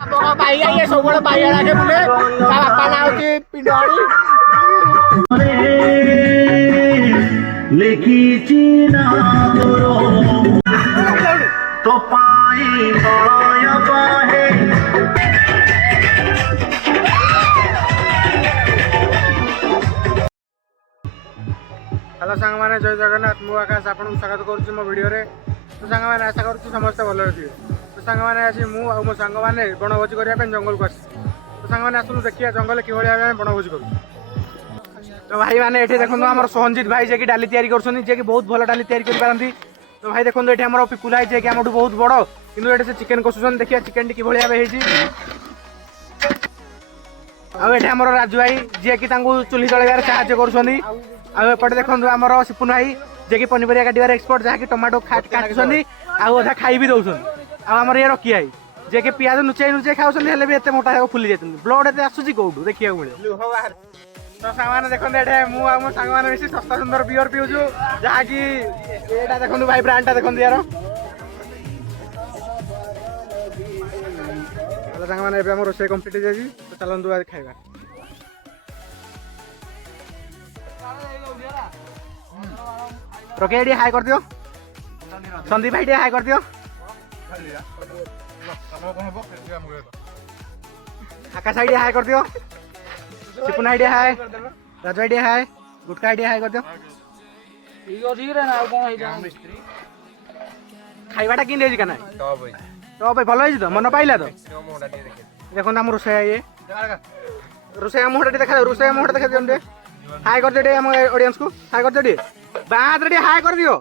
ये सब लागे बुले बापा ना होची पिंडवाड़ी लिखी ना तोरो तो पाई बया बाहे हेलो सांग माने जय जगन्नाथ मु आकाश आपन स्वागत करूची मो वीडियो रे तो सांग माने आशा करूची समस्त भलो रहथिबे तो सांग माने आज मु आ मो सांग माने बनभोजी करिया पे जंगल को आसी तो सांग माने आसनु देखिया जंगल कि भलिया आमे बनभोजी करू तो भाई माने एठी देखन हमर सोहनजीत भाई जे कि डाली तयारी करछनी जे कि बहुत भलो डाली तयारी करि पारंती तो भाई देखन एठी हमर पिकुलाई जे कि हमटू बहुत बड़ो किंतु एठी से चिकन कसुछन देखिया चिकन टी कि भलिया हेजी आ एठी हमर राजू भाई जे कि तांगु चुली जळेबार सहाय्य करछनी आ एपटे देखन हमर सिपुन भाई जे कि पनिपरिया काटिबार एक्सपर्ट जहा कि टमाटो काटछनी आ ओधा खाई भी दउछन आ हमर ये रखी आई जे कि प्याज नुचाई नुचाई खाउछन हेले भी एते मोटा फुली जेतन ब्लड एते आसुची कोडू देखिया मिले तो सामान देखन एठे मु आ मो सांग माने बेसी सस्ता सुंदर बियर पिउछु जहा कि एटा देखन भाई ब्रांडटा देखन यार हेलो सांग माने एबे हमर रोसे कंप्लीट हो जाई तो चलन आज खाइबा रोकेडी हाई कर दियो संदीप भाई हाई कर दियो आकाश आईडी हाई कर दियो सिपुन आईडी हाई राजू आईडी हाई गुटका आईडी हाई कर दियो ठीक अछि रे ना कोन होई जा मिस्त्री खाइबाटा किन देजी कना तो भाई भलो होई तो मन पाइला तो देखो ना हम रोसे आए रोसे मोहटा देखा रोसे मोहटा देखा दियो हाई कर दे हम ऑडियंस को हाई कर दे बात रे हाई कर दियो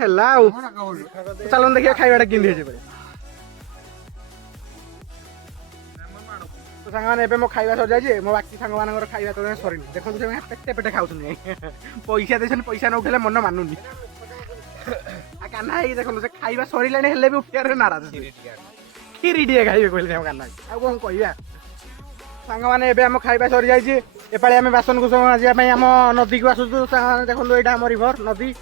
हेला चलो देखिए खाइबाटा किन देजी परे तो सांग माने एबे मो खाइबा सर जाई मो बाकी सांग मानकर खाइबा तो सरी देखो से पेटे पेटे खाउछन पैसा देछन पैसा न उठले मन मानुनी आ कान्हा ही देखो से खाइबा सरी लाने हेले भी उठियारे नाराज खीरी दिए खाइबे कहले हम कान्हा आ कोन कहिबा सांग माने एबे हम खाइबा सरी जाई एपाळे हम बासन कुसम आजिया पई हम नदी को आसु देखो एटा हम रिवर नदी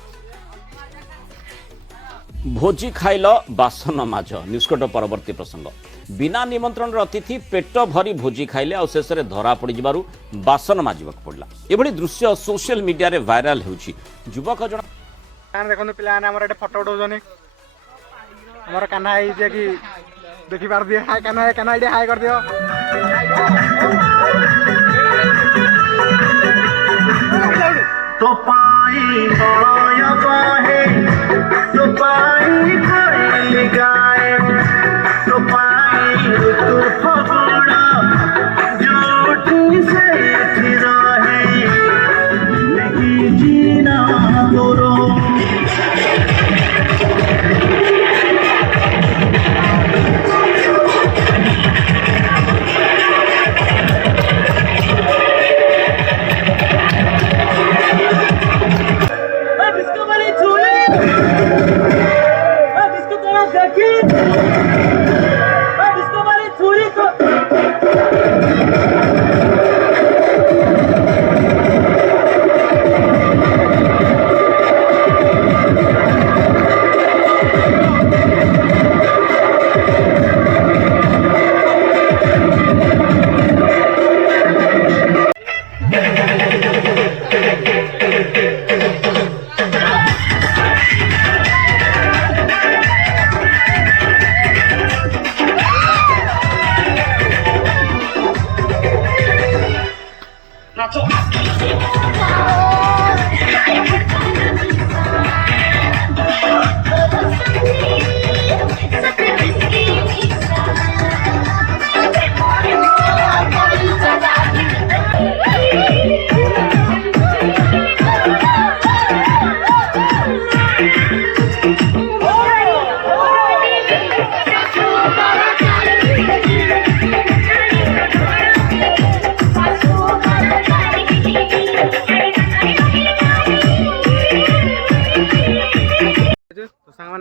भोजी खाइल बासन माझ निष्कट परवर्ती प्रसंग बिना निमंत्रण अतिथि पेट भरी भोजी खाइले आ शेष में धरा पड़ जबारु बासन माजिबाक पड़ला एभली दृश्य सोशल मीडिया रे वायरल होउछि युवक जण देखो पिला हमर एटा फोटो उठाउछनी हमर कान्हा जे कि देखि पार दिए हाय कान्हा कान्हा डे हाय कर दियो तो पाई बया बाहे तो पाई खाई गाए तो पाई तू फगुड़ा जोटी से फिरा है नहीं जीना तोरो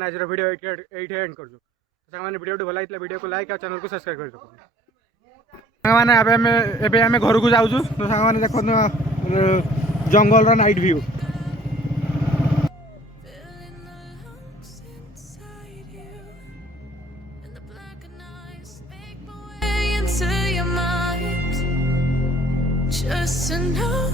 आज वीडियो एठी एंड कर जो वीडियो भल लाइक वीडियो को लाइक और चैनल को सब्सक्राइब कर दो माने एबे हमें घर को जाऊँ तो सांग माने देखो जंगल रो night view just to know